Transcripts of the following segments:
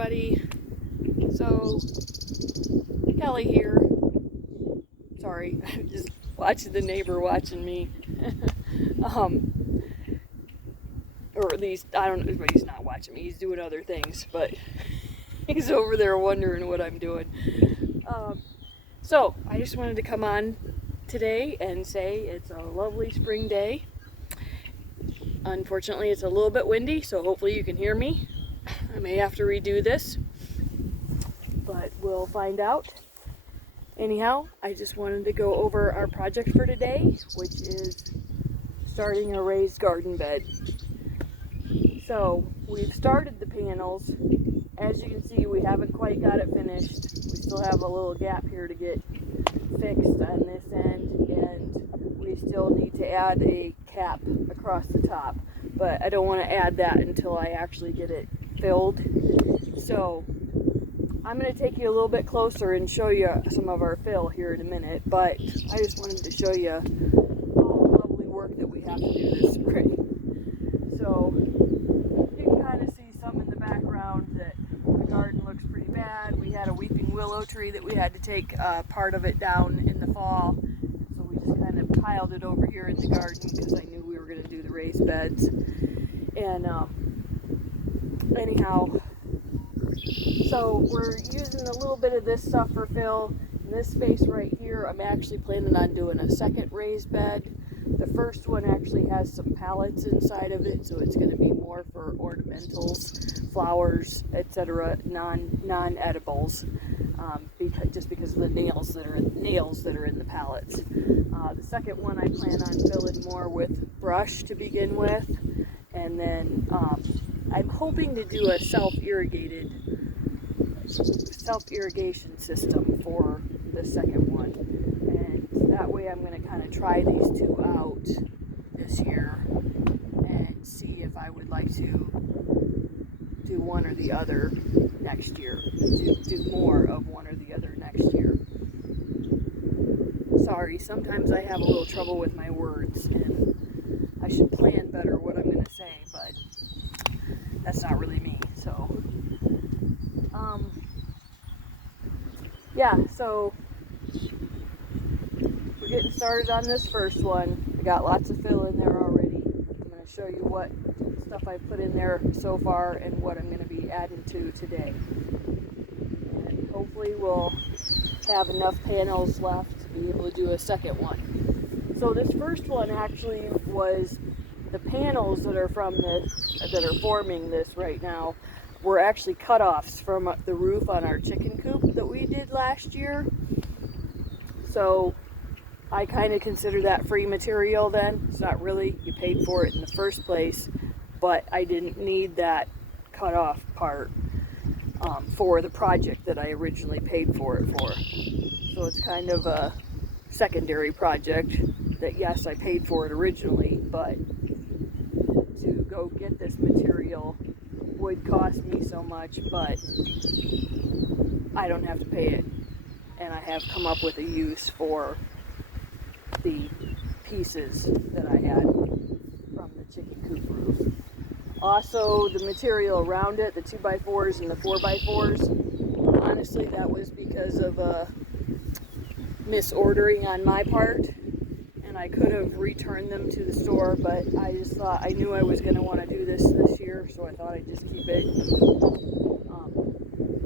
everybody. So, Kelly here. Sorry, I'm just watching the neighbor watching me. Or at least, I don't know, he's not watching me, he's doing other things, but he's over there wondering what I'm doing. So, I just wanted to come on today and say it's a lovely spring day. Unfortunately, it's a little bit windy, so hopefully you can hear me. I may have to redo this, but we'll find out. Anyhow, I just wanted to go over our project for today, which is starting a raised garden bed. So, we've started the panels. As you can see, we haven't quite got it finished. We still have a little gap here to get fixed on this end, and we still need to add a cap across the top. But I don't want to add that until I actually get it filled. So I'm going to take you a little bit closer and show you some of our fill here in a minute, but I just wanted to show you all the lovely work that we have to do this spring. So you can kind of see some in the background that the garden looks pretty bad. We had a weeping willow tree that we had to take part of it down in the fall, so we just kind of piled it over here in the garden because I knew we were going to do the raised beds. And anyhow, so we're using a little bit of this stuff for fill. In this space right here, I'm actually planning on doing a second raised bed. The first one actually has some pallets inside of it, so it's going to be more for ornamentals, flowers, etc., non-edibles, just because of the nails that are in the pallets. The second one I plan on filling more with brush to begin with, and then I'm hoping to do a self-irrigation system for the second one, and that way I'm going to kind of try these two out this year and see if I would like to do one or the other next year, do more of one or the other next year. Sorry, sometimes I have a little trouble with my words, and I should plan better what I'm going to say, but that's not really me. So yeah, so we're getting started on this first one. I got lots of fill in there already. I'm going to show you what stuff I put in there so far and what I'm going to be adding to today. And hopefully we'll have enough panels left to be able to do a second one. So this first one actually was the panels that are forming this right now were actually cut-offs from the roof on our chicken coop that we did last year. So I kind of consider that free material then. It's not really, you paid for it in the first place, but I didn't need that cut-off part for the project that I originally paid for it for. So it's kind of a secondary project that, yes, I paid for it originally, but to go get this material would cost me so much, but I don't have to pay it, and I have come up with a use for the pieces that I had from the chicken coop roof. Also, the material around it, the 2x4s and the 4x4s, honestly that was because of misordering on my part, and I could have returned them to the store, but I just thought, I knew I was going to want to do this year, so I thought I'd just keep it,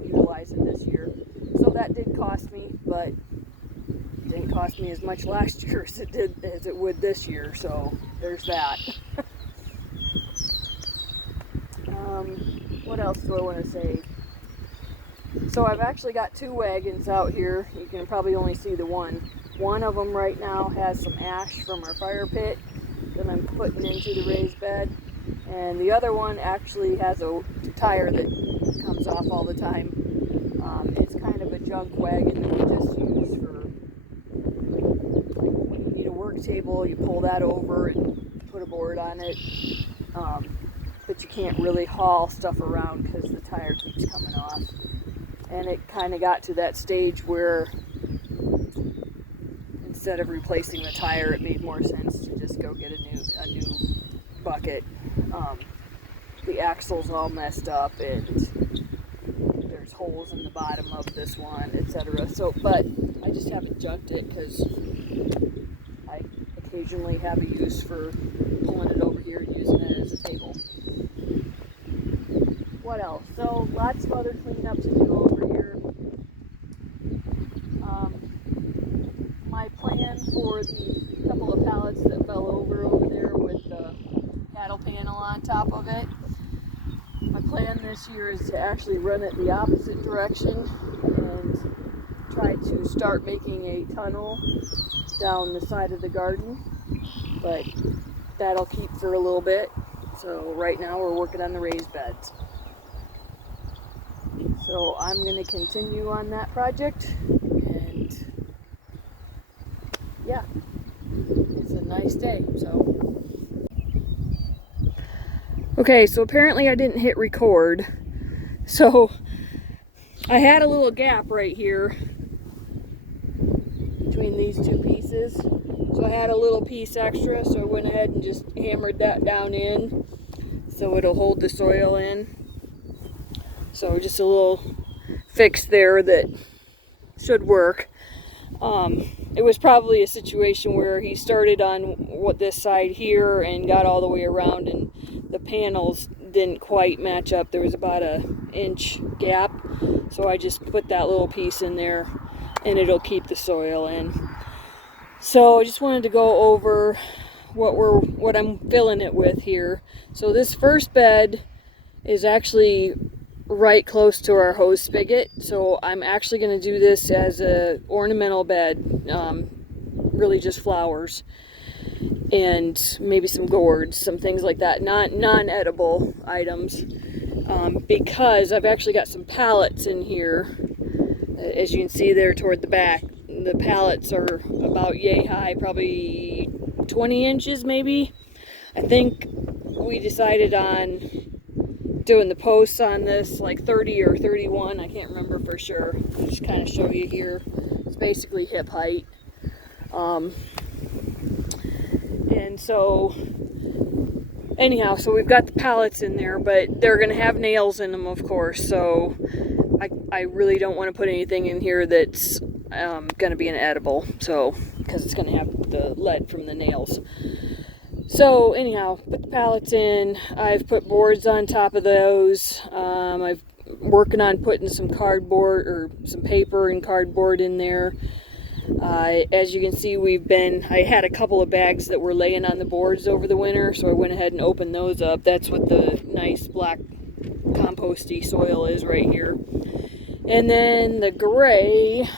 utilize it this year. So that did cost me, but it didn't cost me as much last year as it would this year, so there's that. What else do I want to say? So I've actually got two wagons out here. You can probably only see the one. One of them right now has some ash from our fire pit that I'm putting into the raised bed, and the other one actually has a tire that comes off all the time. It's kind of a junk wagon that we just use for, like, when you need a work table, you pull that over and put a board on it, but you can't really haul stuff around because the tire keeps coming off. And it kind of got to that stage where instead of replacing the tire, it made more sense to just go get a new bucket. The axle's all messed up, and holes in the bottom of this one, etc. So, but I just haven't junked it because I occasionally have a use for pulling it over here and using it as a table. What else? So lots of other cleanup to do over here. My plan for the couple of pallets that fell over there with the cattle panel on top of it, my plan this year is to actually run it the opposite direction and try to start making a tunnel down the side of the garden, but that'll keep for a little bit. So right now we're working on the raised beds. So I'm going to continue on that project, and yeah, it's a nice day. So okay, so apparently I didn't hit record, so I had a little gap right here between these two pieces, so I had a little piece extra, so I went ahead and just hammered that down in so it'll hold the soil in. So just a little fix there that should work. It was probably a situation where he started on this side here and got all the way around, and the panels didn't quite match up. There was about an inch gap, so I just put that little piece in there and it'll keep the soil in. So I just wanted to go over what I'm filling it with here. So this first bed is actually right close to our hose spigot, so I'm actually going to do this as a ornamental bed, really just flowers and maybe some gourds, some things like that, non-edible items, because I've actually got some pallets in here. As you can see there toward the back, the pallets are about yay high, probably 20 inches maybe. I think we decided on doing the posts on this like 30 or 31, I can't remember for sure. I'll just kind of show you here. It's basically hip height. And so anyhow, so we've got the pallets in there, but they're gonna have nails in them, of course, so I really don't want to put anything in here that's gonna be an edible, so because it's gonna have the lead from the nails. So anyhow, put the pallets in. I've put boards on top of those. I'm working on putting some cardboard or some paper and cardboard in there. As you can see, I had a couple of bags that were laying on the boards over the winter, so I went ahead and opened those up. That's what the nice black composty soil is right here. And then the gray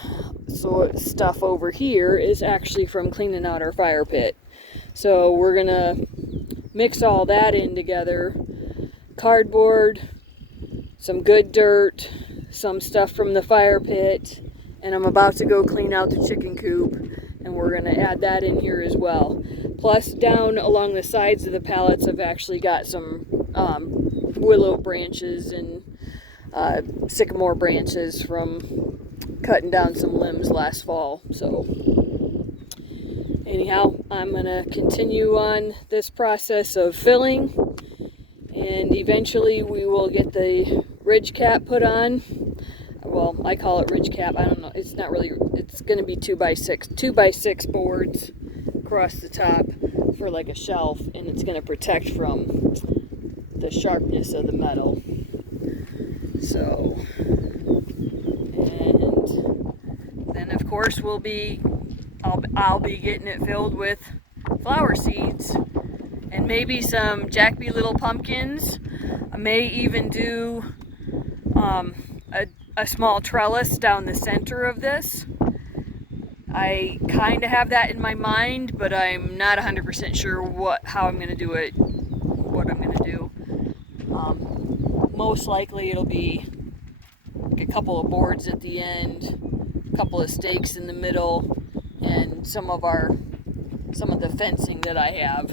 stuff over here is actually from cleaning out our fire pit. So we're gonna mix all that in together. Cardboard, some good dirt, some stuff from the fire pit, and I'm about to go clean out the chicken coop, and we're gonna add that in here as well. Plus down along the sides of the pallets I've actually got some willow branches and sycamore branches from cutting down some limbs last fall. So anyhow, I'm going to continue on this process of filling, and eventually we will get the ridge cap put on. Well, I call it ridge cap. I don't know. It's not really, it's going to be 2x6 boards across the top for like a shelf, and it's going to protect from the sharpness of the metal. So, and then of course I'll be getting it filled with flower seeds and maybe some Jack B. Little pumpkins. I may even do a small trellis down the center of this. I kind of have that in my mind, but I'm not 100% sure how I'm going to do it, what I'm going to do. Most likely it'll be like a couple of boards at the end, a couple of stakes in the middle, and some of the fencing that I have.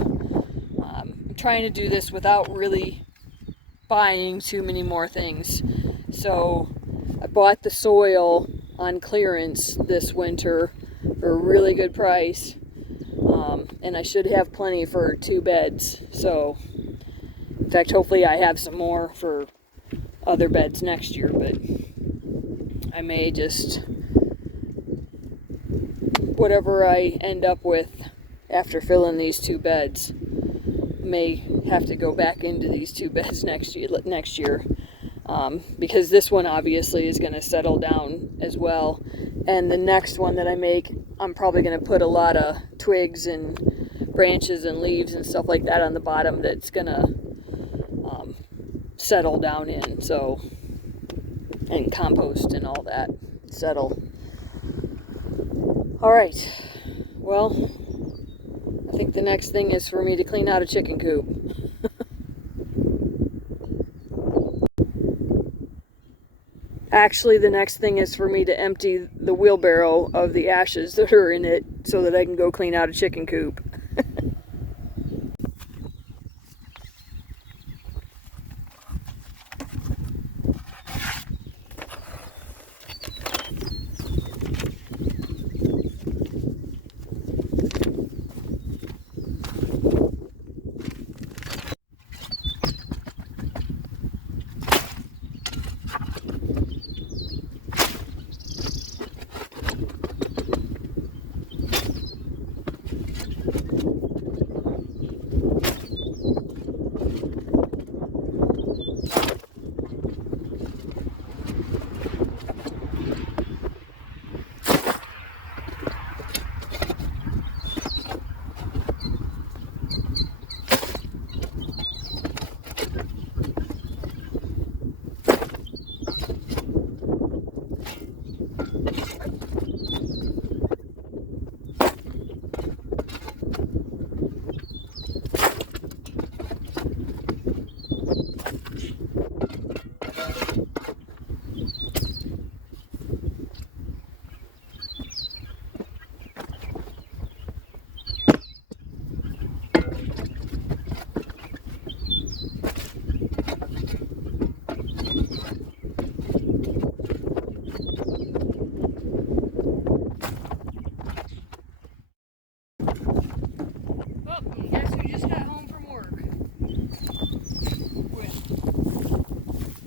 I'm trying to do this without really buying too many more things. So I bought the soil on clearance this winter for a really good price, and I should have plenty for 2 beds. So in fact, hopefully I have some more for other beds next year, but I may just, whatever I end up with after filling these 2 beds, may have to go back into these 2 beds next year. Because this one obviously is going to settle down as well, and the next one that I make, I'm probably going to put a lot of twigs and branches and leaves and stuff like that on the bottom that's going to settle down in, so, and compost and all that settle. Alright, well, I think the next thing is for me to clean out a chicken coop. Actually, the next thing is for me to empty the wheelbarrow of the ashes that are in it so that I can go clean out a chicken coop.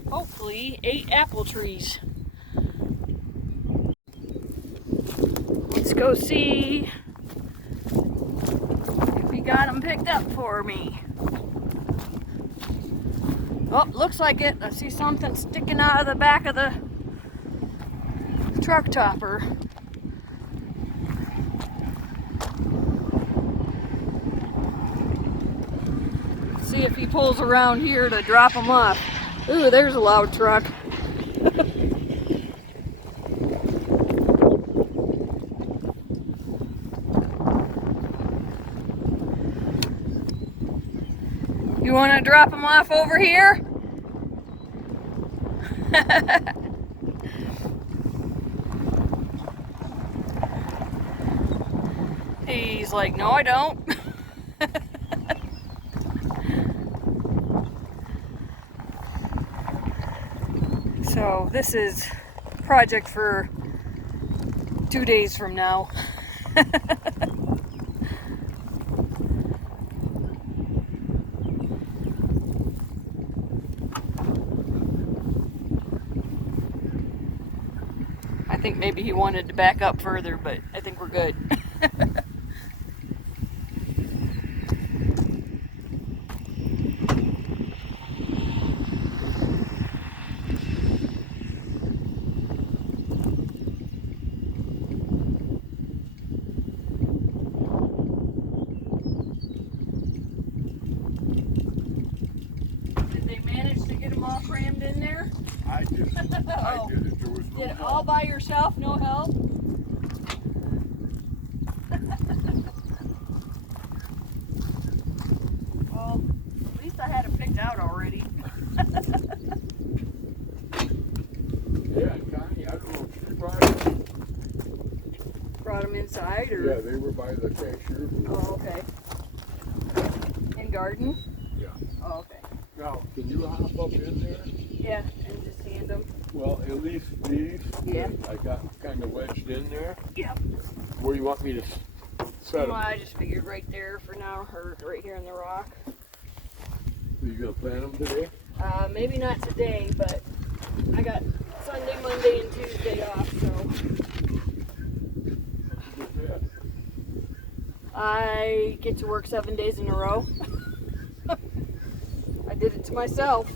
Hopefully 8 apple trees. Let's go see if he got them picked up for me. Oh, looks like it. I see something sticking out of the back of the truck topper. Let's see if he pulls around here to drop them off. Ooh, there's a loud truck. You want to drop them off over here? He's like, no, I don't. So this is a project for 2 days from now. I think maybe he wanted to back up further, but I think we're good. All crammed in there? I did it. I did it. There was no Did it help. all by yourself? No help? Well, at least I had it picked out already. Yeah, Connie, I don't know if she brought them. Brought them inside, or? Yeah, they were by the cashier. Oh, okay. In garden? Yeah. Oh, okay. Now, can you hop up in there? Yeah, and just hand them. Well, at least these. Yeah. I got kind of wedged in there. Yep. Where you want me to set them? Well, I just figured right there for now, or right here in the rock. Are you going to plant them today? Maybe not today, but I got Sunday, Monday, and Tuesday off, so I get to work 7 days in a row. I did it to myself.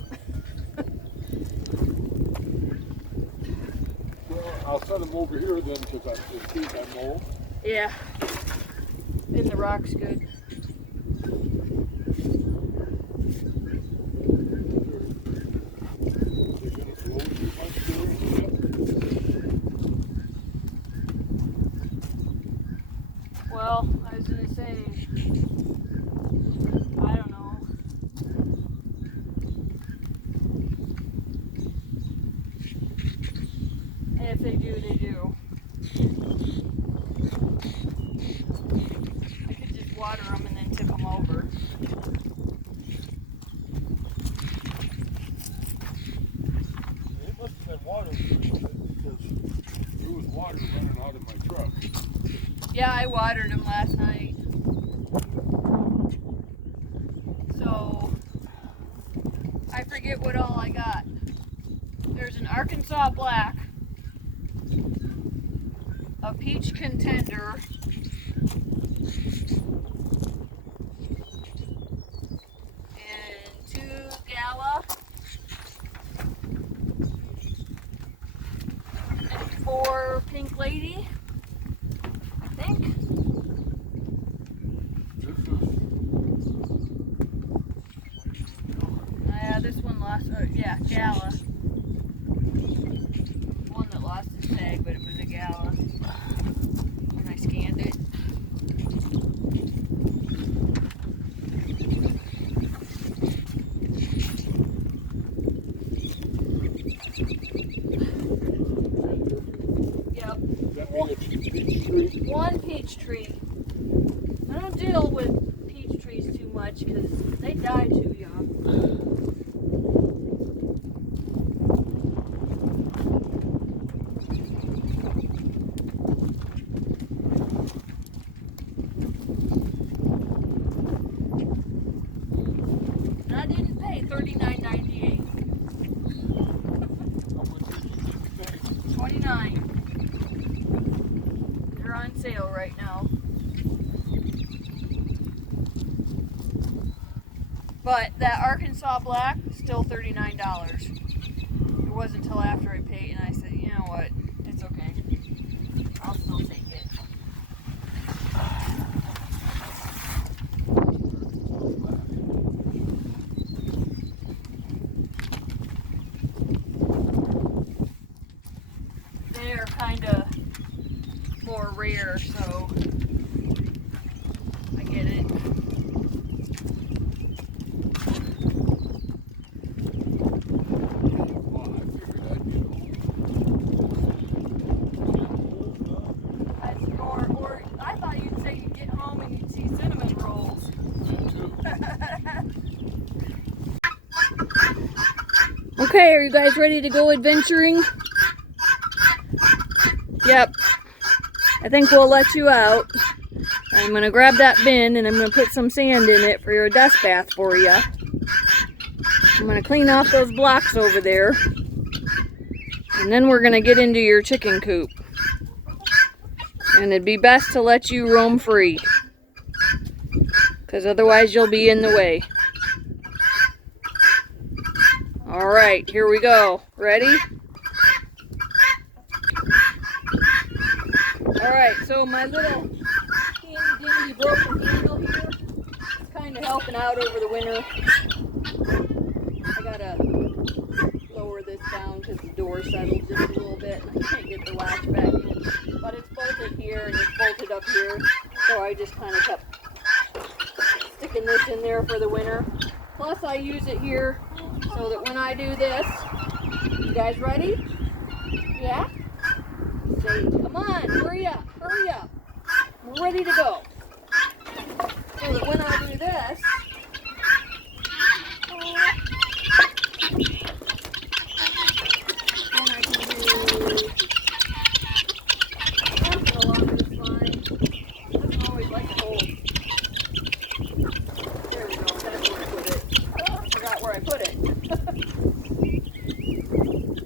Well, I'll set them over here then because in case I mow. Yeah. And the rock's good. They're gonna blow too much there. Well, I was gonna say, I don't know. And if they do, they do. I could just water them and then tip them over. It must have been water because there was water running out of my truck. Yeah, I watered them last night. So, I forget what all I got. There's an Arkansas Black, a Peach Contender, and 2 Gala, and 4 Pink Lady, I think. This is Yeah, this one lost, yeah, Gala. One that lost his tag, but it was a Gala. And I scanned it. Yep. that mean it's Peach Tree? 1 peach tree. I don't deal with peach trees too much because they die too young. And I didn't pay $39.98. How much did you pay? $29. They're on sale right now. But that Arkansas Black, still $39. It wasn't until after I paid and I said, you know what, it's okay. I'll still take it. They're kind of more rare, so I get it. Well, I figured I'd get home. That's or I thought you'd say you'd get home and you'd see cinnamon rolls. That too. Okay, are you guys ready to go adventuring? Yep. I think we'll let you out. I'm going to grab that bin and I'm going to put some sand in it for your dust bath for you. I'm going to clean off those blocks over there. And then we're going to get into your chicken coop. And it'd be best to let you roam free, because otherwise you'll be in the way. Alright, here we go. Ready? Alright, so my little handy dandy broken handle here is kind of helping out over the winter. I gotta lower this down because the door settled just a little bit and I can't get the latch back in. But it's bolted here and it's bolted up here, so I just kind of kept sticking this in there for the winter. Plus I use it here so that when I do this, you guys ready? Yeah? Say, come on, hurry up, hurry up. We're ready to go. So that when I do this, then I can do something along this line. Doesn't always like to hold. There we go, that's where I put it. I forgot where I put it.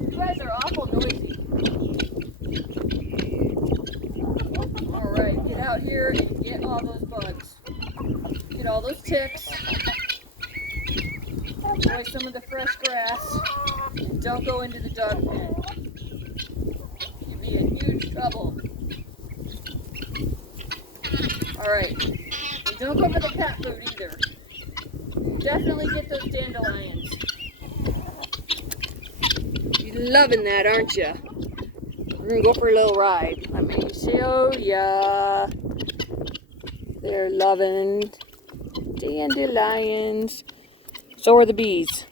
You guys are awful noisy. here and get all those bugs. Get all those ticks. Enjoy some of the fresh grass. And don't go into the dog pen. You'd be in huge trouble. Alright. And don't go for the cat food either. Definitely get those dandelions. You're loving that, aren't you? We're gonna go for a little ride. Let me show ya. They're loving dandelions. So are the bees.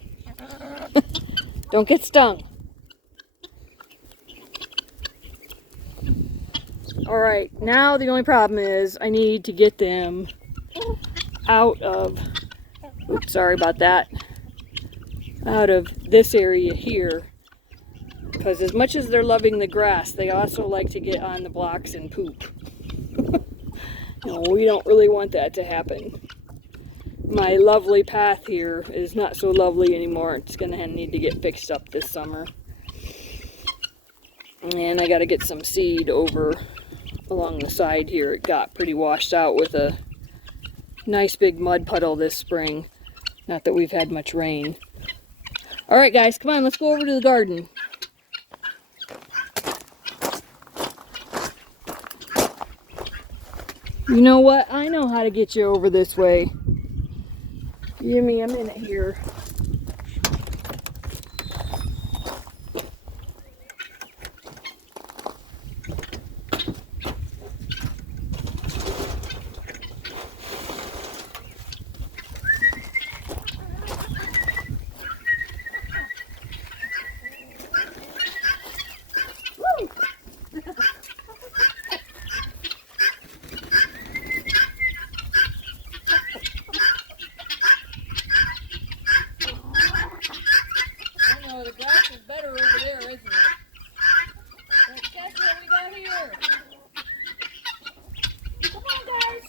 Don't get stung. Alright, now the only problem is I need to get them out of, oops, sorry about that, out of this area here. Because as much as they're loving the grass, they also like to get on the blocks and poop. No, we don't really want that to happen. My lovely path here is not so lovely anymore. It's going to need to get fixed up this summer. And I got to get some seed over along the side here. It got pretty washed out with a nice big mud puddle this spring. Not that we've had much rain. Alright guys, come on, let's go over to the garden. You know what? I know how to get you over this way. Give me a minute here. The grass is better over there, isn't it? Let's guess what we got here. Come on, guys.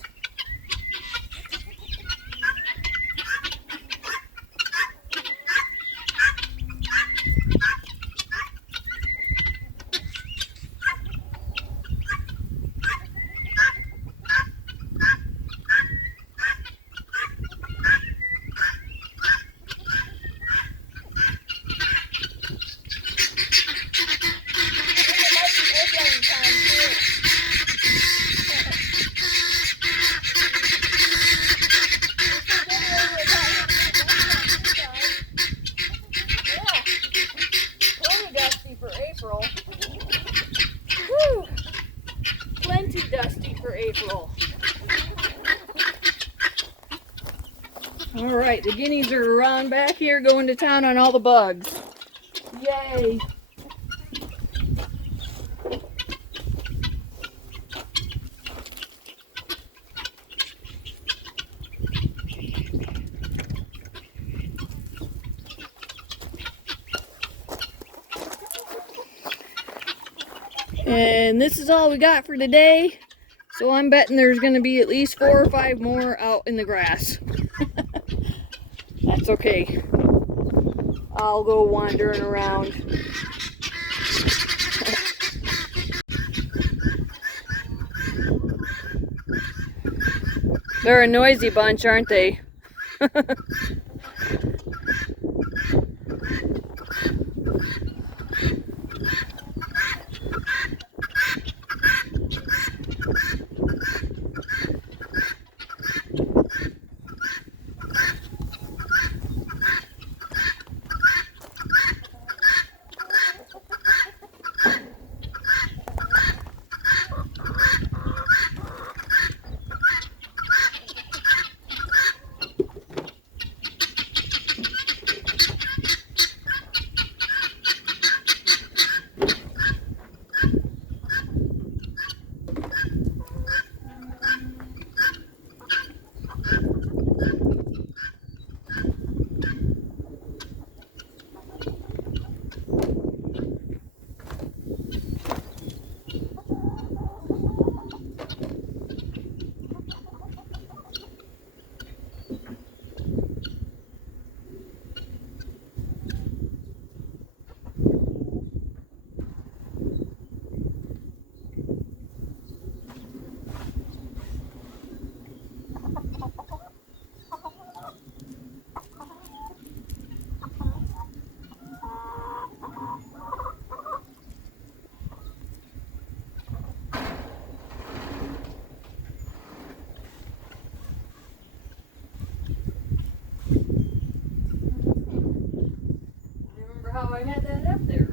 Whew. Plenty dusty for April. Alright, the guineas are around back here going to town on all the bugs. Yay! And this is all we got for today. So I'm betting there's going to be at least 4 or 5 more out in the grass. That's okay. I'll go wandering around. They're a noisy bunch, aren't they? I had that up there.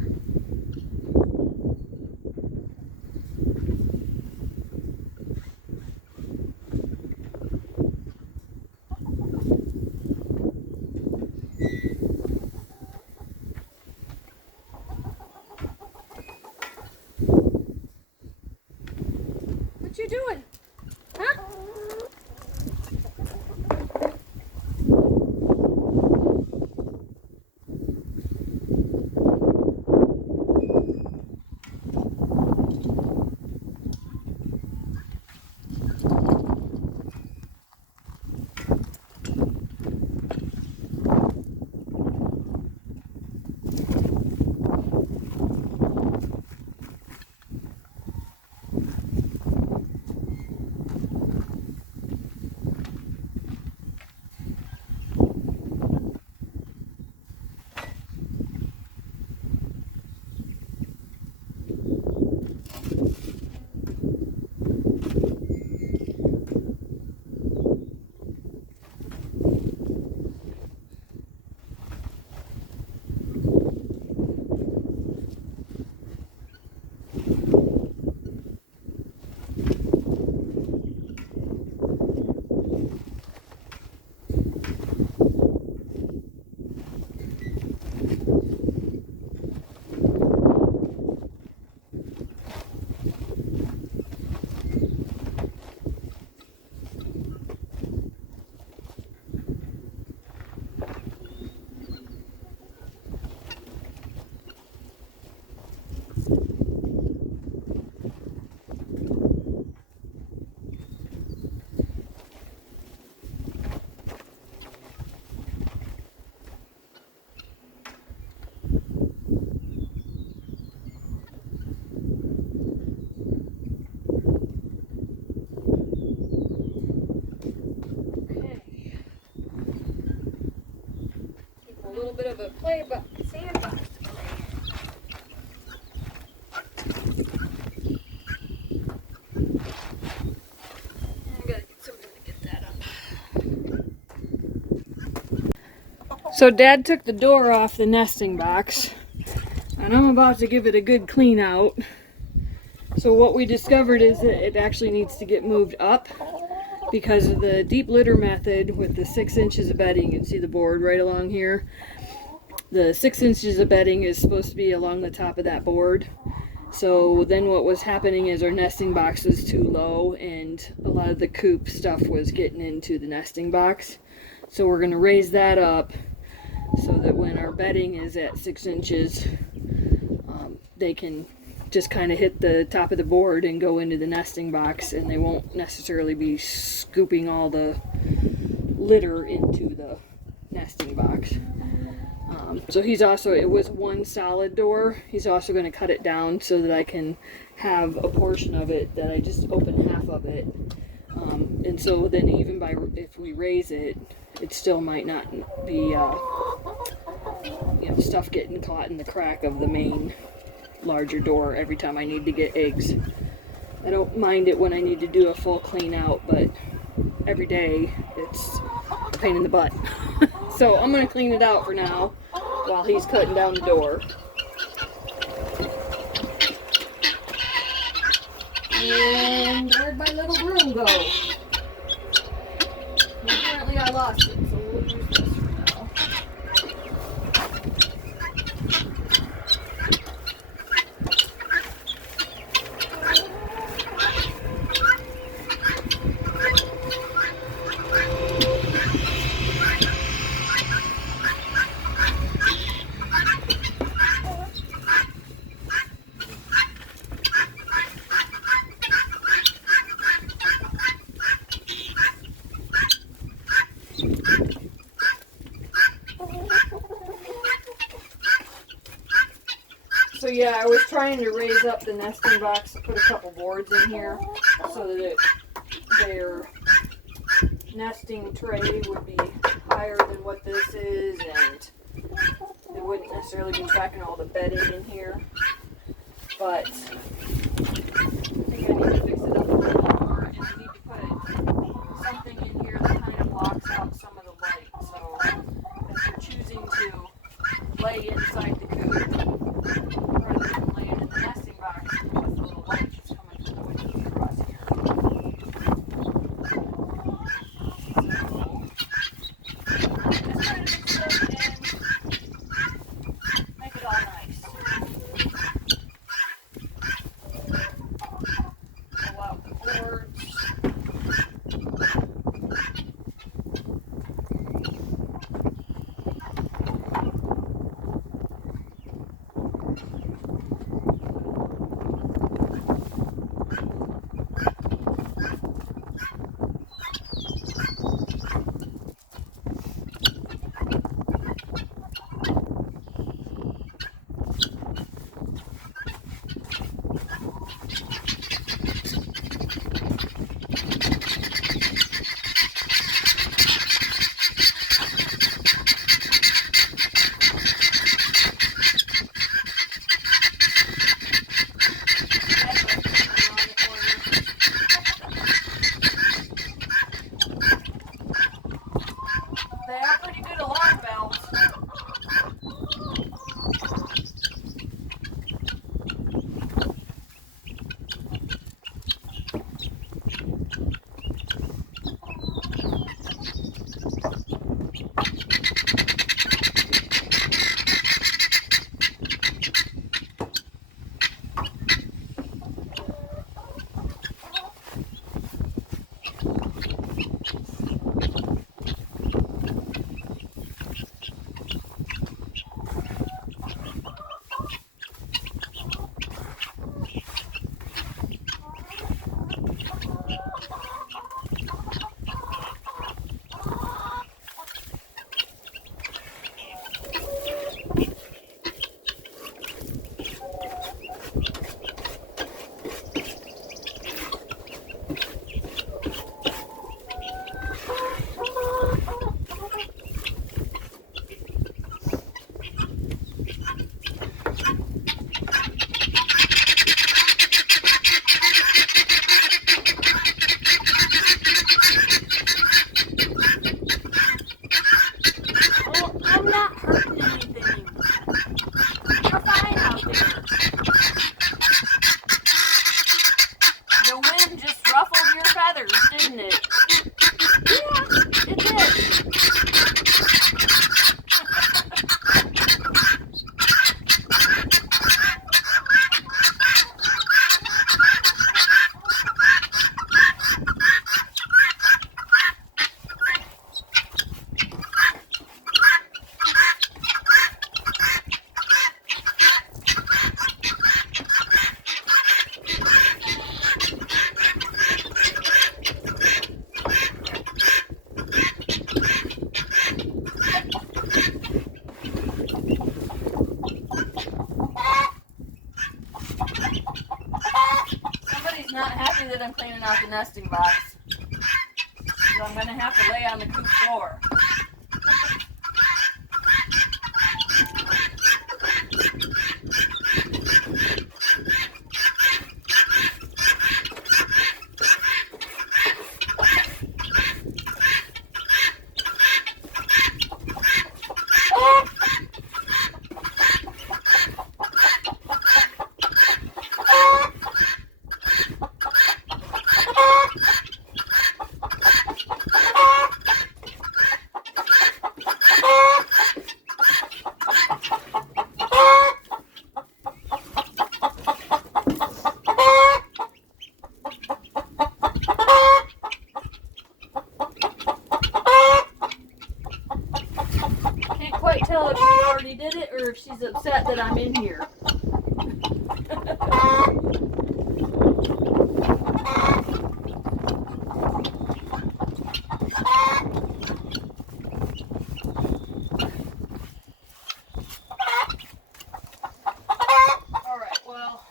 What you doing? Huh? A little bit of a play sandbox. I gotta get something to get that up. So Dad took the door off the nesting box, and I'm about to give it a good clean out. So what we discovered is that it actually needs to get moved up because of the deep litter method with the 6 inches of bedding. You can see the board right along here. The 6 inches of bedding is supposed to be along the top of that board. So then what was happening is our nesting box was too low and a lot of the coop stuff was getting into the nesting box. So we're going to raise that up so that when our bedding is at 6 inches, they can just kind of hit the top of the board and go into the nesting box, and they won't necessarily be scooping all the litter into the nesting box. So he's also, it was one solid door. He's also going to cut it down so that I can have a portion of it that I just open half of it. And so then even by, if we raise it, it still might not be, stuff getting caught in the crack of the main larger door every time I need to get eggs. I don't mind it when I need to do a full clean out, but every day it's a pain in the butt. So I'm going to clean it out for now while he's cutting down the door. And where'd my little broom go? Apparently I lost it, so we'll use this for now. So yeah, I was trying to raise up the nesting box, put a couple boards in here so that their nesting tray would be higher than what this is, and they wouldn't necessarily be tracking all the bedding in here. But I think I need to fix it up a little more, and I need to put something in here that kind of blocks out some of the light. So if you're choosing to lay inside the coop, didn't it? Yeah, it did. Somebody's not happy that I'm cleaning out the nesting box. So I'm going to have to lay on the coop floor. Can't quite tell if she already did it or if she's upset that I'm in here. Alright, well.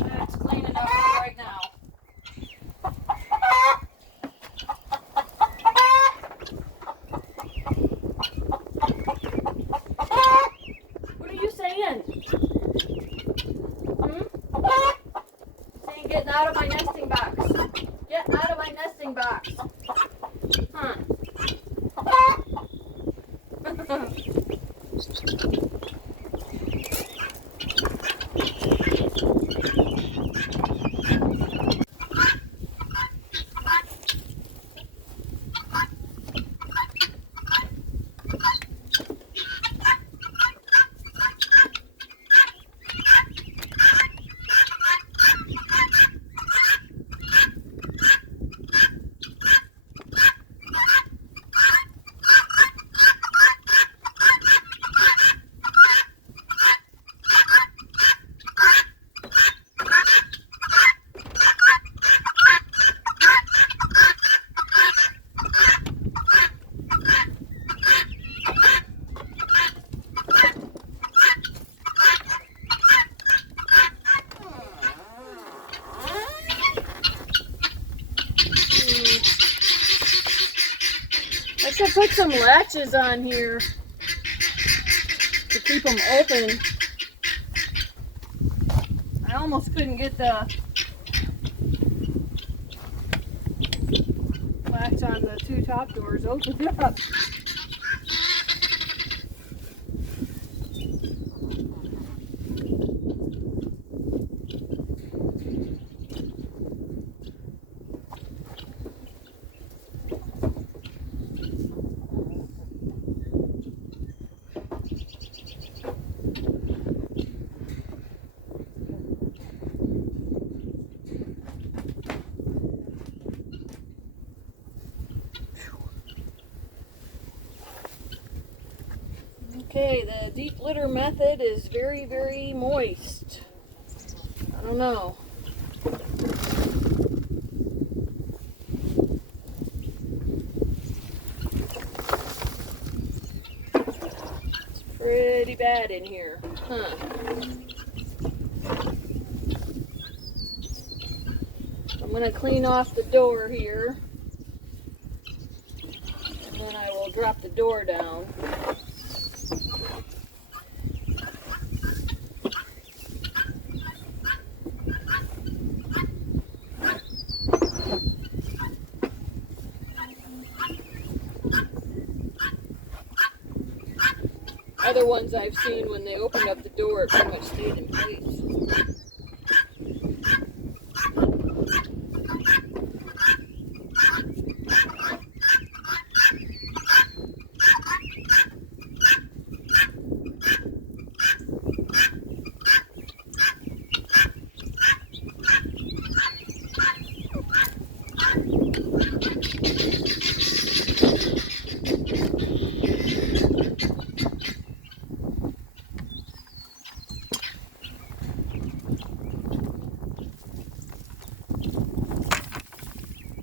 That's clean enough for right now. What are you saying? Saying getting out of my nesting box. Get out of my nesting box. Huh. I should put some latches on here to keep them open. I almost couldn't get the latch on the two top doors open up. Okay, the deep litter method is very, very moist. I don't know. It's pretty bad in here, huh? I'm going to clean off the door here. And then I will drop the door down. other ones I've seen, when they opened up the door, it pretty much stayed in place.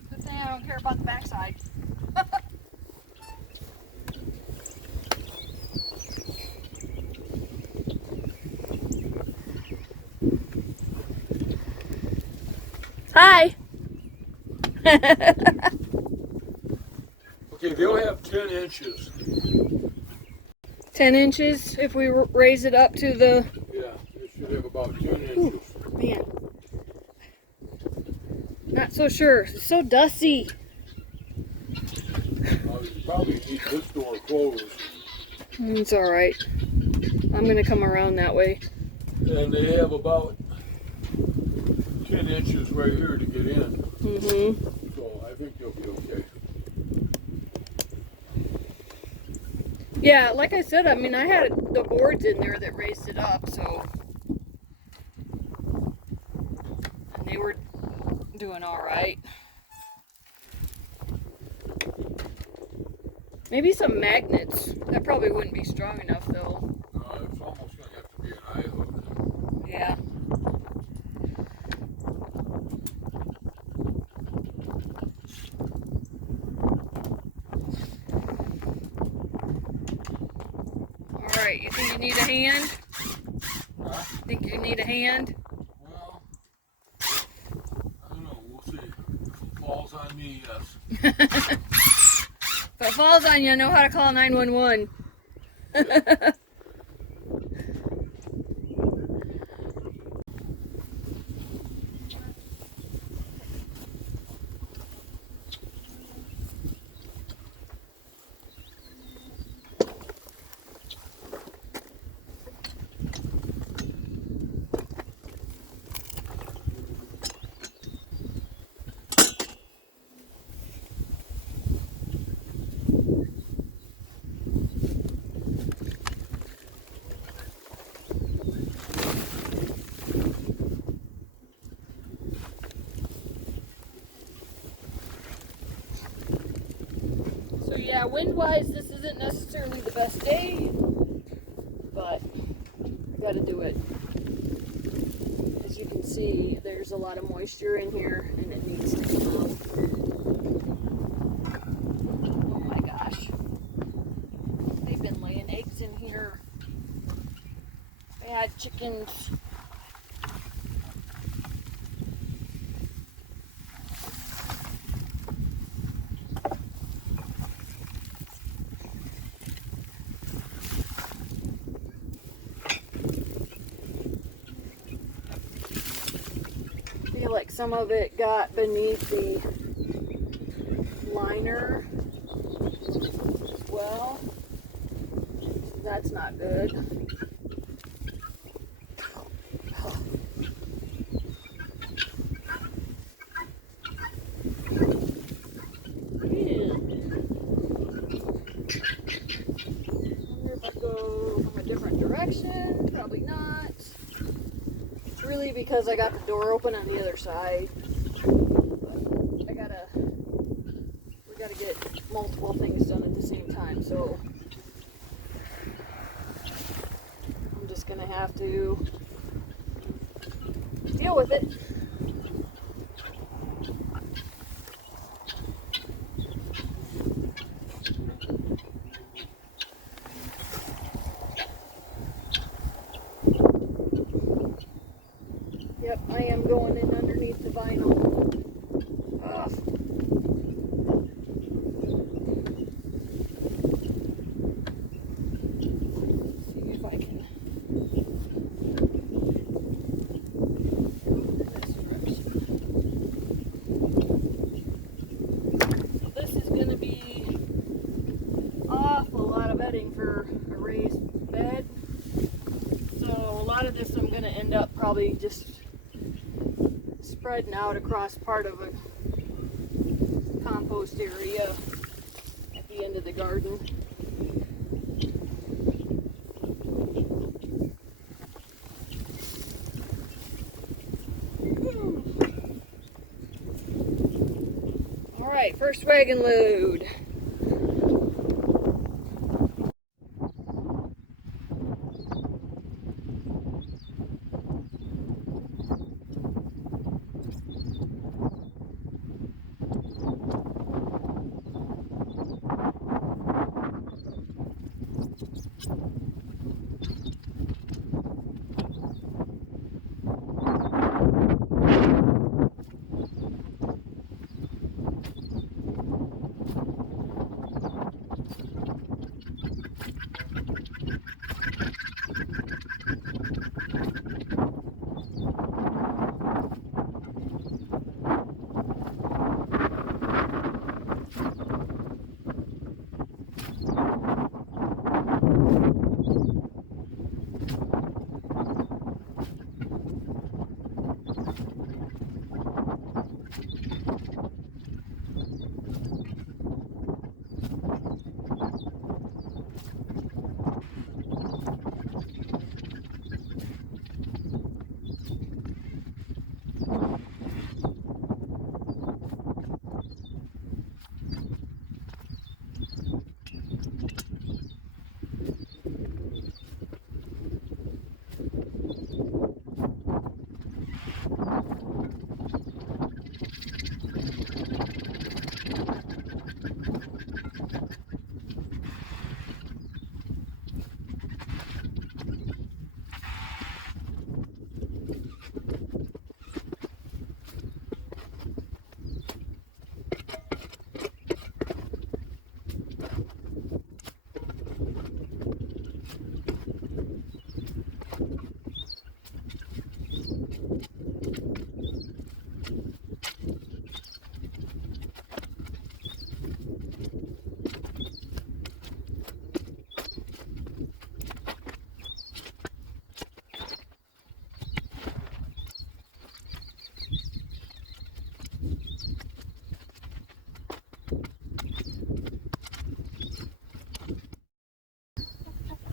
Good thing I don't care about the backside. Hi. Okay, they'll have 10 inches. 10 inches if we raise it up to the... Yeah, they should have about 10 inches. Ooh, man. Not so sure. It's so dusty. You probably need this door closed. It's alright. I'm going to come around that way. And they have about 10 inches right here to get in. Mm-hmm. So I think they'll be okay. Yeah, like I said, I mean, I had the boards in there that raised it up, so... And they were doing alright. Maybe some magnets. That probably wouldn't be strong enough, though. It's almost going to have to be an eye hook. Yeah. Alright, you think you need a hand? Huh? Think you need a hand? Well, I don't know. We'll see. If it falls on me, yes. If it falls on you, know how to call 911. So yeah, wind-wise, this isn't necessarily the best day, but I gotta do it. As you can see, there's a lot of moisture in here, and it needs to come out. Oh my gosh. They've been laying eggs in here. Bad chickens. I feel like some of it got beneath the liner as well. That's not good. Direction, probably not. It's really because I got the door open on the other side. But we gotta get multiple things done at the same time, so I'm just gonna have to deal with it. Yep, I am going in underneath the vinyl. Ugh. See if I can go in this direction. So this is going to be an awful lot of bedding for a raised bed. gonna end up probably just spreading out across part of a compost area at the end of the garden. All right, first wagon load.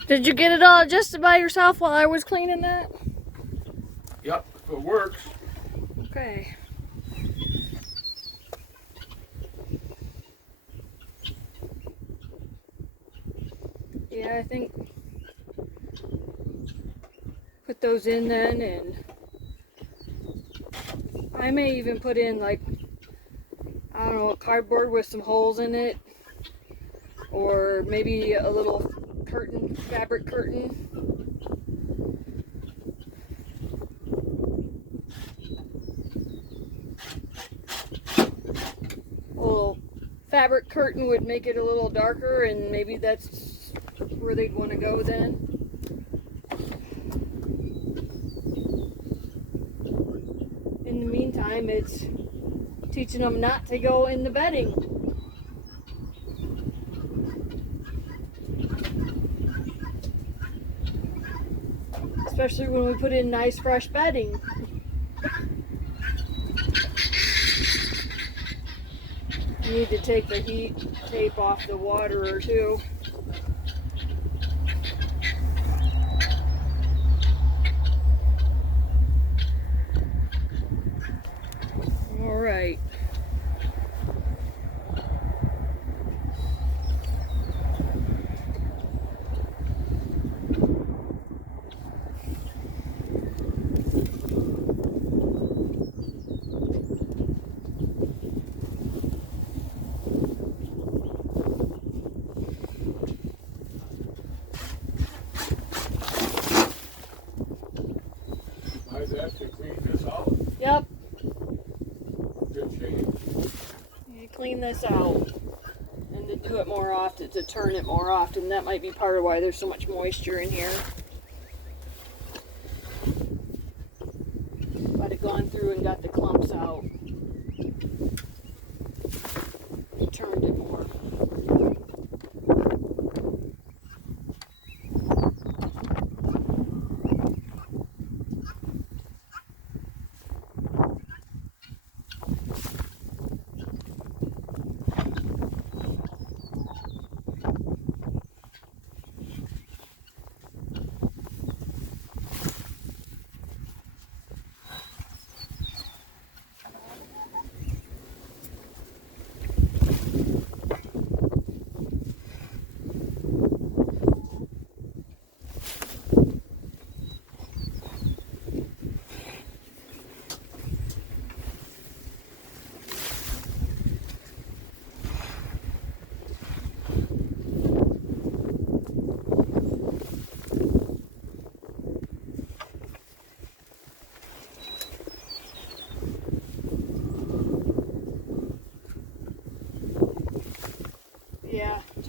Did you get it all adjusted by yourself while I was cleaning that? Yep, if it works. Okay. Yeah, I think put those in then, and I may even put in, like, I don't know, a cardboard with some holes in it, or maybe a little curtain, fabric curtain. A little fabric curtain would make it a little darker, and maybe that's where they'd want to go then. In the meantime, it's teaching them not to go in the bedding. Especially when we put in nice fresh bedding. You need to take the heat tape off the waterer too. All right. I have to clean this out. Yep. Good shape. You clean this out and to do it more often, to turn it more often. That might be part of why there's so much moisture in here. If I'd have gone through and got the clumps out, turned it more.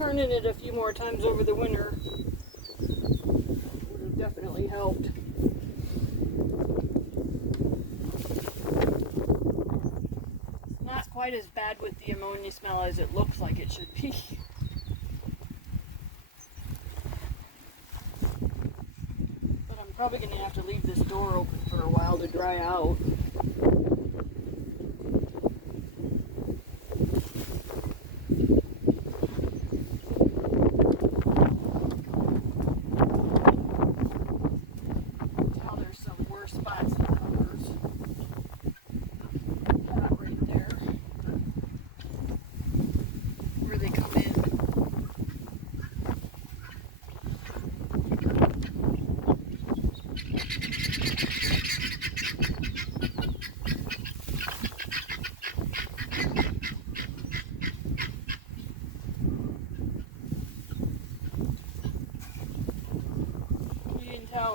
turning it a few more times over the winter would have definitely helped. It's not quite as bad with the ammonia smell as it looks like it should be. But I'm probably going to have to leave this door open for a while to dry out.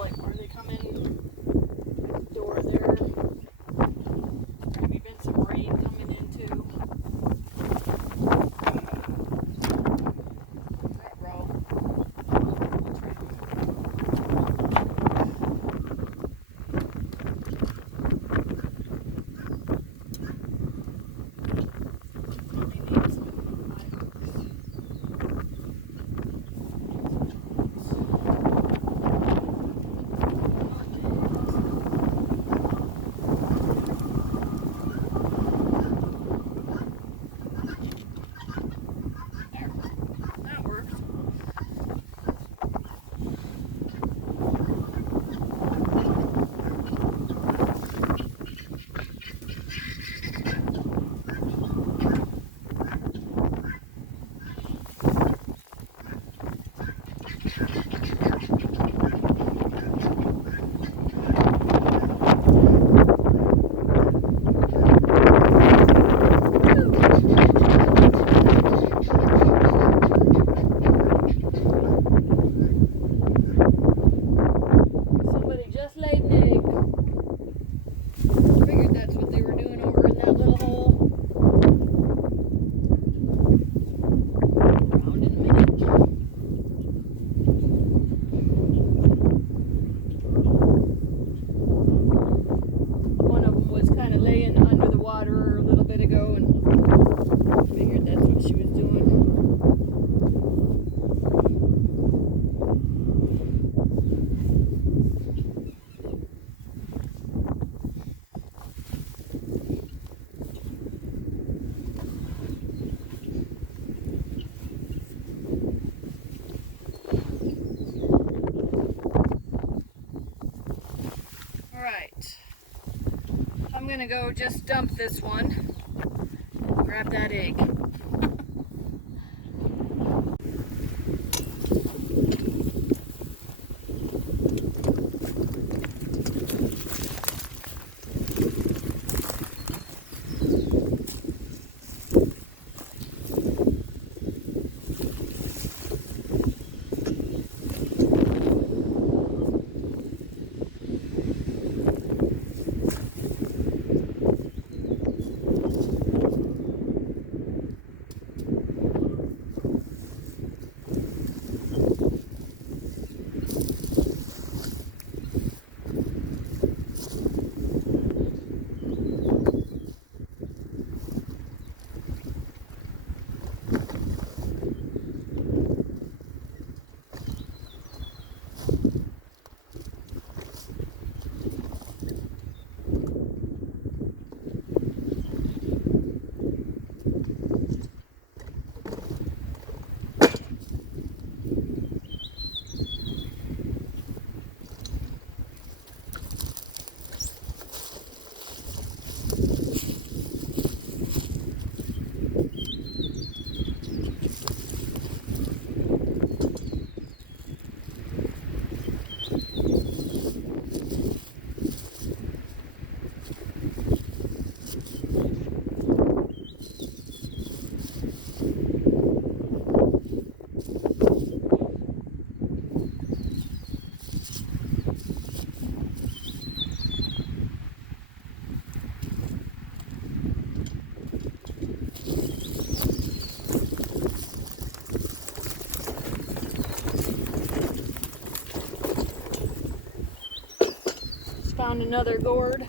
Like where they come in door there. Maybe been some rain coming in too. I'm gonna go just dump this one and grab that egg. found another gourd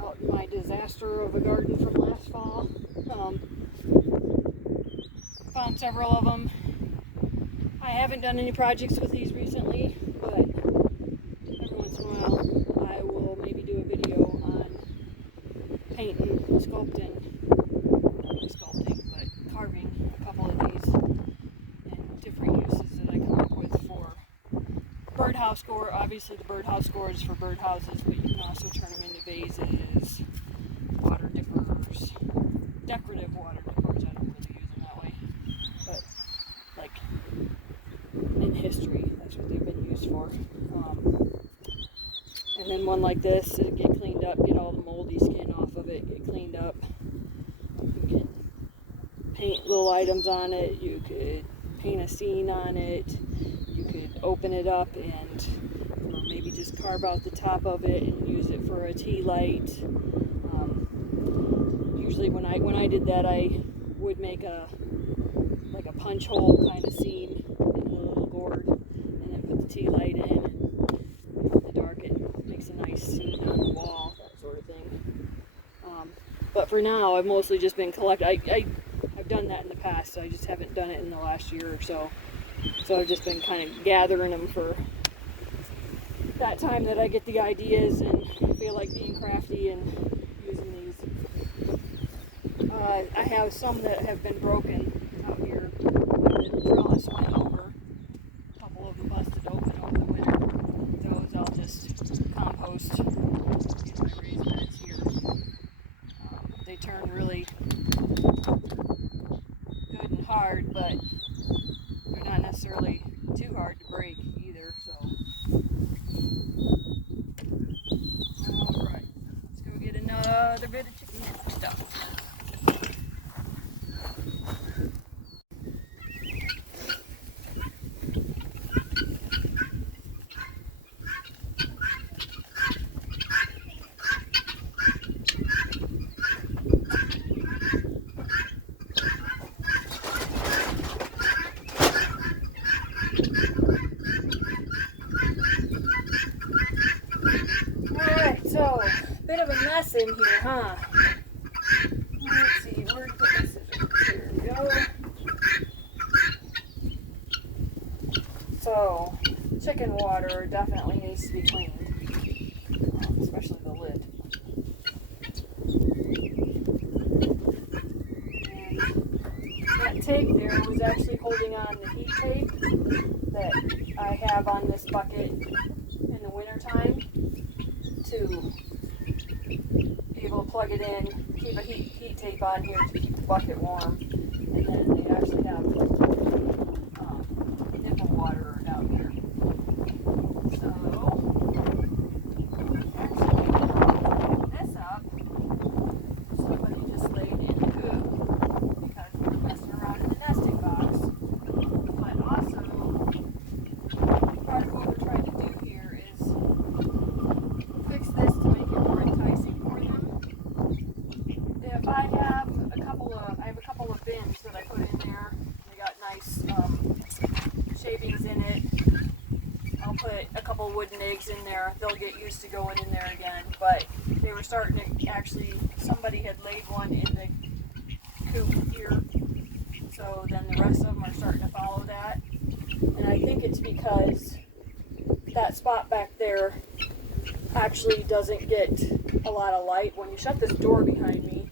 out in my disaster of a garden from last fall. Found several of them. I haven't done any projects with these recently, but every once in a while I will maybe do a video on painting, carving a couple of these and different uses that I come up with for birdhouse gourd. Obviously the birdhouse gourd is for birdhouses, but you can also turn them into vases, water dippers, decorative water dippers. I don't really use them that way, but like in history, that's what they've been used for. And then one like this, it'll get cleaned up, get all the moldy skin off of it, get cleaned up. You can paint little items on it, you could paint a scene on it, you could open it up and or maybe just carve out the top of it and use it for a tea light. Usually when I did that, I would make a punch hole kind of scene in the little gourd and then put the tea light in, and in the dark it makes a nice scene on the wall, that sort of thing. But for now, I've mostly just been collecting. I've done that in the past, I just haven't done it in the last year or so. So I've just been kind of gathering them for that time that I get the ideas and feel like being crafty and using these. I have some that have been broken out here. The trellis went over. A couple of them busted open over the winter. Those I'll just compost in my raised beds here. They turn really good and hard, but they're not necessarily too hard to break either. So, all right, let's go get another bit of chicken stuff. Alright, so, bit of a mess in here, huh? Let's see, where to put my scissors? Here we go. So, chicken water definitely needs to be cleaned, especially the lid. And that tape there was actually holding on the heat tape that I have on this bucket in the wintertime to be able to plug it in, keep a heat tape on here to keep the bucket warm, and then they actually have nipple water out here. So, actually, this up, somebody just laid in the coop because we were messing around in the nesting box. But also, part of what we're trying to do here is fix this to make it more enticing for them. If I have a couple of bins that I put in there. They got nice shavings in it. I'll put a couple wooden eggs in there. They'll get used to going in there again. But they were starting to actually, somebody had laid one in the coop here. So then the rest of them are starting to follow that. And I think it's because that spot back there actually doesn't get a lot of light. When you shut this door behind me,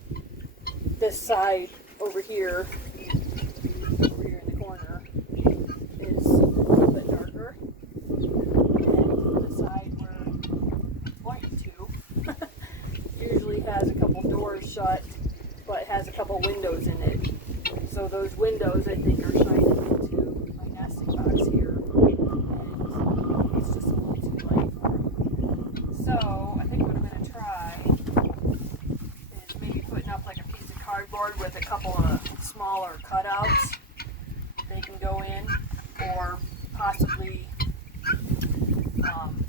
this side over here in the corner, is a little bit darker. And the side where I'm pointing to usually has a couple doors shut, but has a couple windows in it. So those windows, I think, are shining into my nesting box here. And it's just a little too light for them. So I think what I'm going to try is maybe putting up like a piece of cardboard with a couple of smaller cutouts they can go in, or possibly some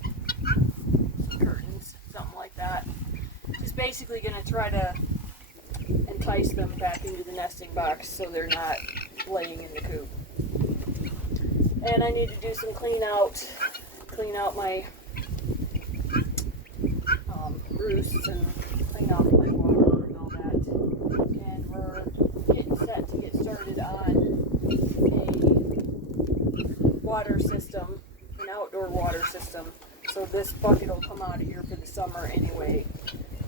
curtains, something like that. Just basically going to try to entice them back into the nesting box so they're not laying in the coop. And I need to do some clean out my roosts and clean off my water and all that. And we're getting set to get started on a water system, an outdoor water system. So this bucket will come out of here for the summer anyway,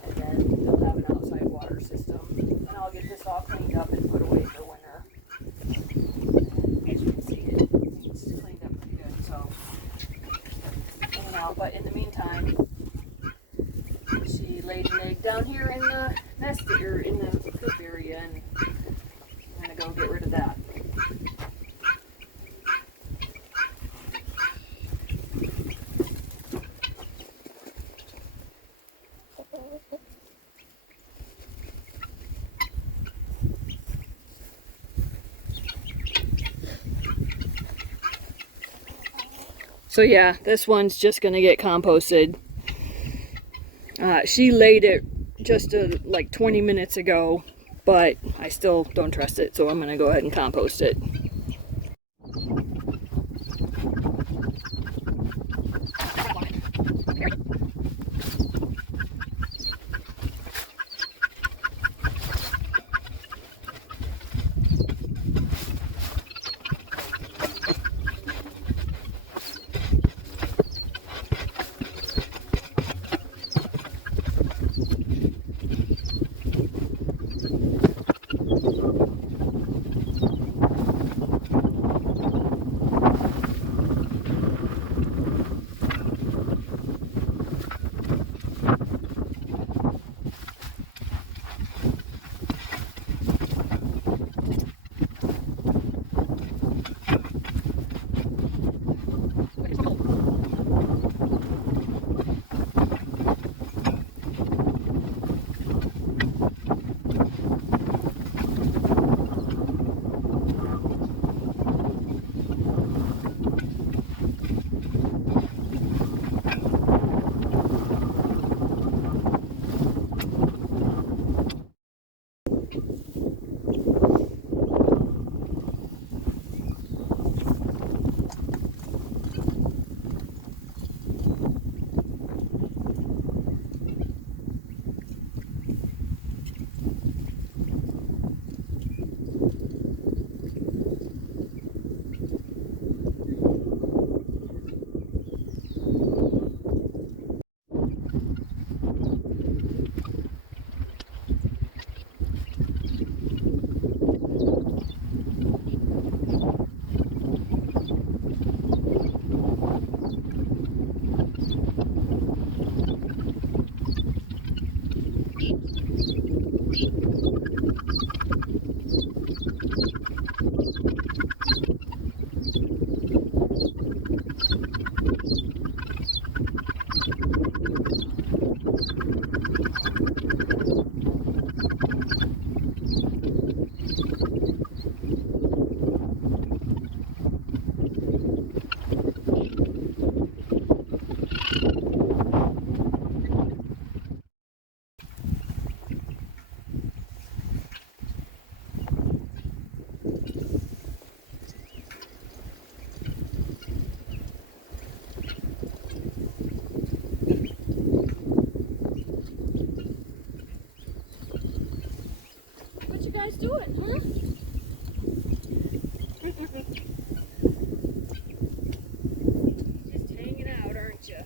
and then they'll have an outside water system. And I'll get this all cleaned up and put away for winter. And as you can see, it's cleaned up pretty good. So, anyhow, but in the meantime, she laid an egg down here in the nest or in the coop area, and I'm gonna go get rid of that. So yeah, this one's just gonna get composted. She laid it just like 20 minutes ago, but I still don't trust it, so I'm gonna go ahead and compost it. What you guys doing, huh? Just hanging out, aren't you?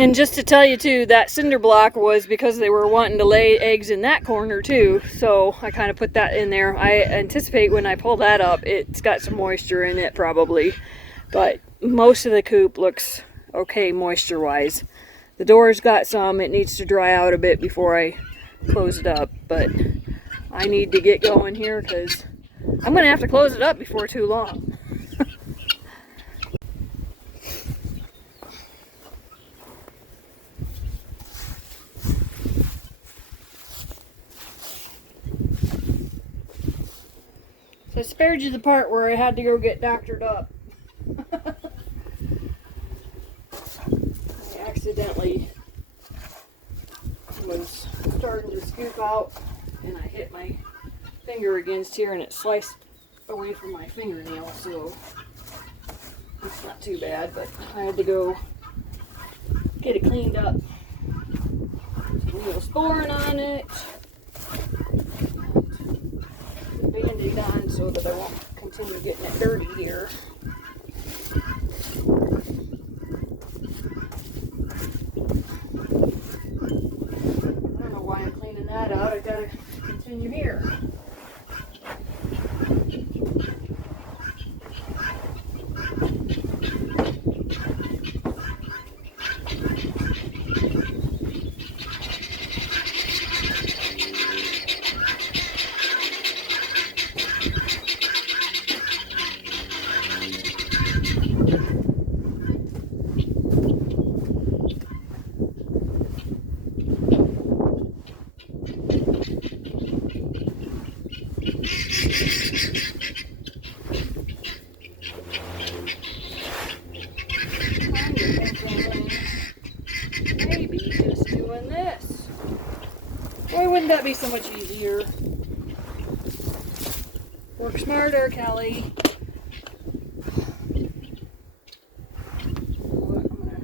And just to tell you too, that cinder block was because they were wanting to lay eggs in that corner too. So I kind of put that in there. I anticipate when I pull that up, it's got some moisture in it probably. But most of the coop looks okay moisture wise. The door's got some. It needs to dry out a bit before I close it up. But I need to get going here because I'm going to have to close it up before too long. So I spared you the part where I had to go get doctored up. I accidentally was starting to scoop out and I hit my finger against here and it sliced away from my fingernail, so it's not too bad, but I had to go get it cleaned up. Some Neosporin on it. Band-aid on so that I won't continue getting it dirty here. I don't know why I'm cleaning that out. I gotta continue here. Maybe just doing this. Boy, wouldn't that be so much easier? Work smarter, Kelly. I'm gonna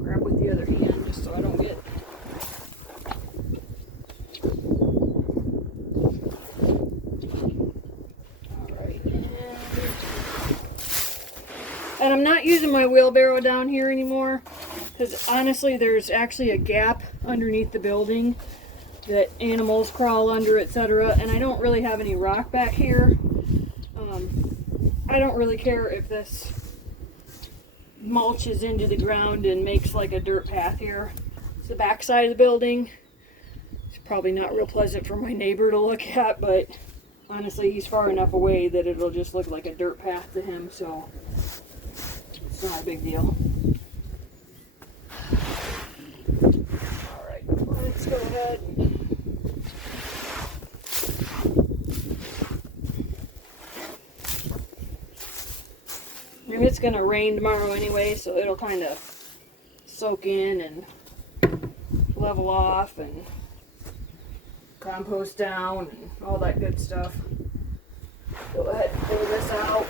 grab with the other hand just so I don't get. Alright, and I'm not using my wheelbarrow down here anymore. Because honestly, there's actually a gap underneath the building that animals crawl under, etc. And I don't really have any rock back here. I don't really care if this mulches into the ground and makes like a dirt path here. It's the back side of the building. It's probably not real pleasant for my neighbor to look at, but honestly, he's far enough away that it'll just look like a dirt path to him, so it's not a big deal. Alright, let's go ahead. And it's going to rain tomorrow anyway, so it'll kind of soak in and level off and compost down and all that good stuff. Go ahead and pull this out.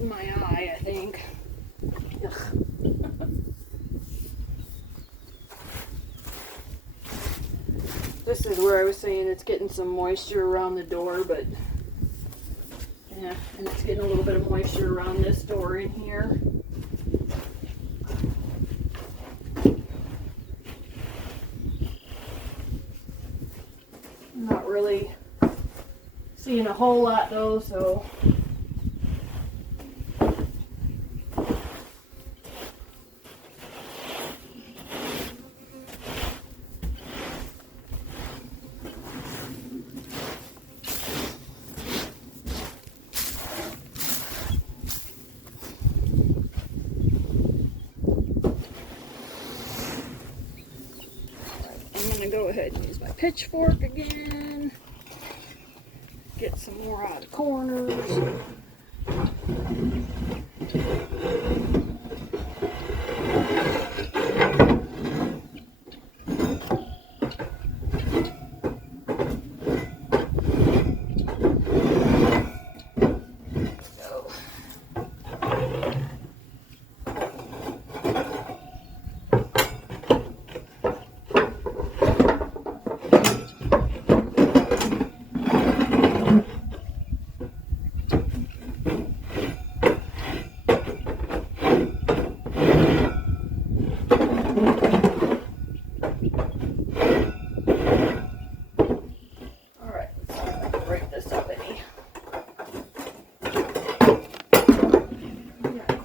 In my eye, I think. This is where I was saying it's getting some moisture around the door, but yeah, and it's getting a little bit of moisture around this door in here. I'm not really seeing a whole lot though, so go ahead and use my pitchfork again. Get some more out of the corners.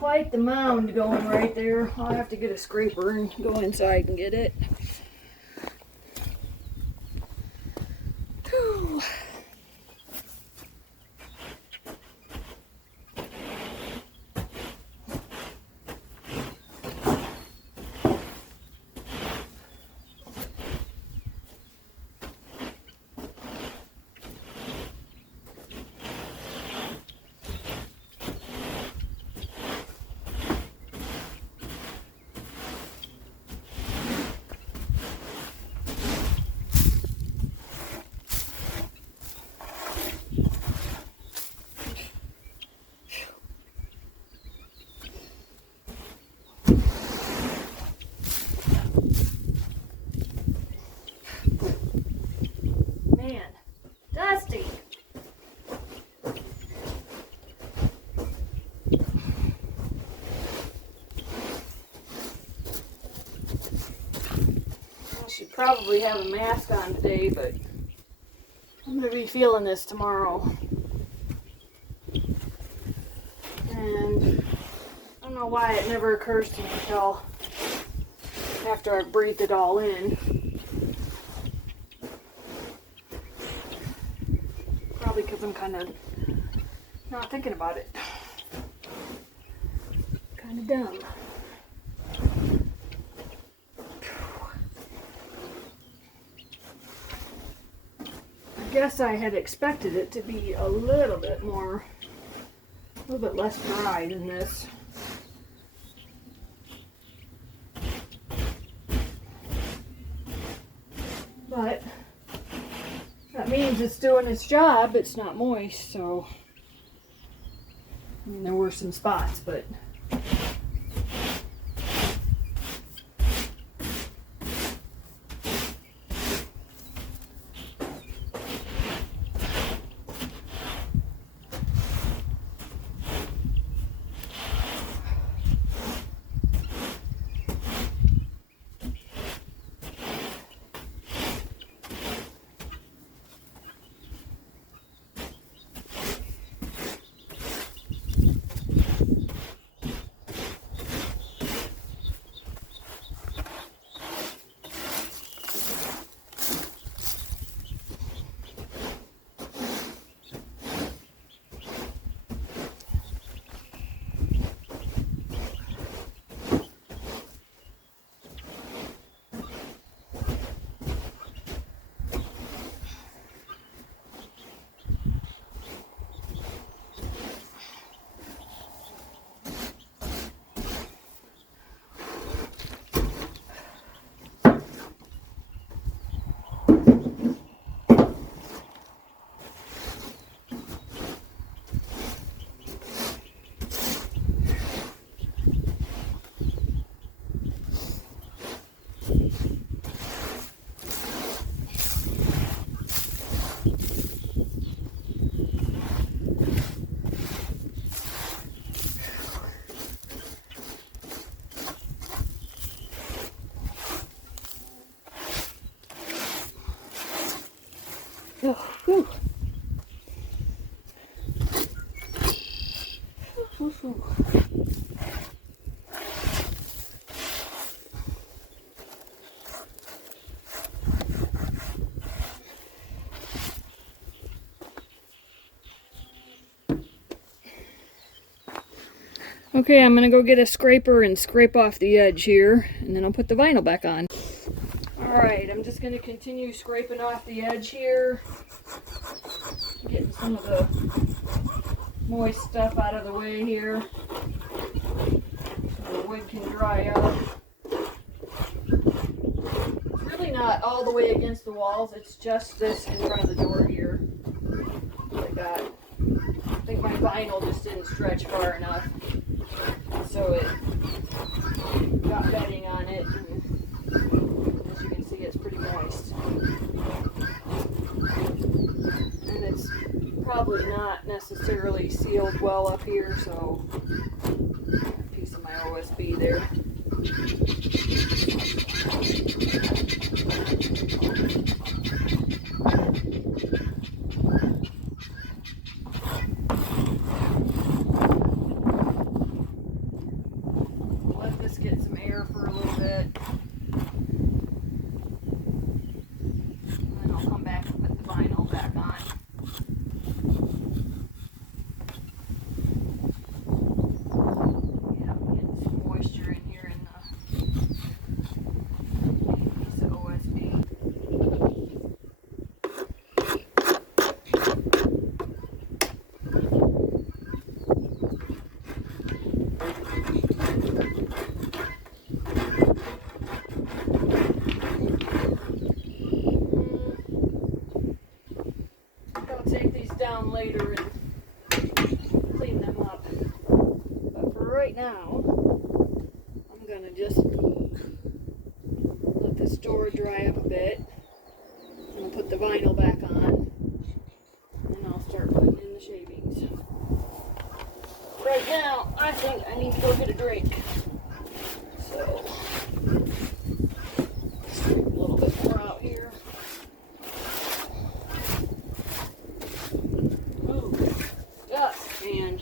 quite the mound going right there. I'll have to get a scraper and go inside and get it. Whew. Man, dusty. I should probably have a mask on today, but I'm going to be feeling this tomorrow. And I don't know why it never occurs to me until after I've breathed it all in. Probably because I'm kind of not thinking about it. Kind of dumb. I guess I had expected it to be a little bit less dry than this. But that means it's doing its job. It's not moist, so I mean, there were some spots, but oh, whew. Okay, I'm gonna go get a scraper and scrape off the edge here, and then I'll put the vinyl back on. Alright, I'm just gonna continue scraping off the edge here, getting some of the moist stuff out of the way here so the wood can dry out. It's really not all the way against the walls, it's just this in front of the door here. I think my vinyl just didn't stretch far enough, so it got bedding on it, and as you can see it's pretty moist. And it's probably not necessarily sealed well up here, so a piece of my OSB there. I'll take these down later and clean them up. But for right now, I'm gonna just let this door dry up a bit. I'm gonna put the vinyl back on, and I'll start putting in the shavings. Right now, I think I need to go get a drink. So, a little bit more out here. Ooh, yes, and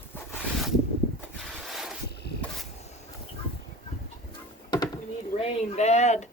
we need rain bad.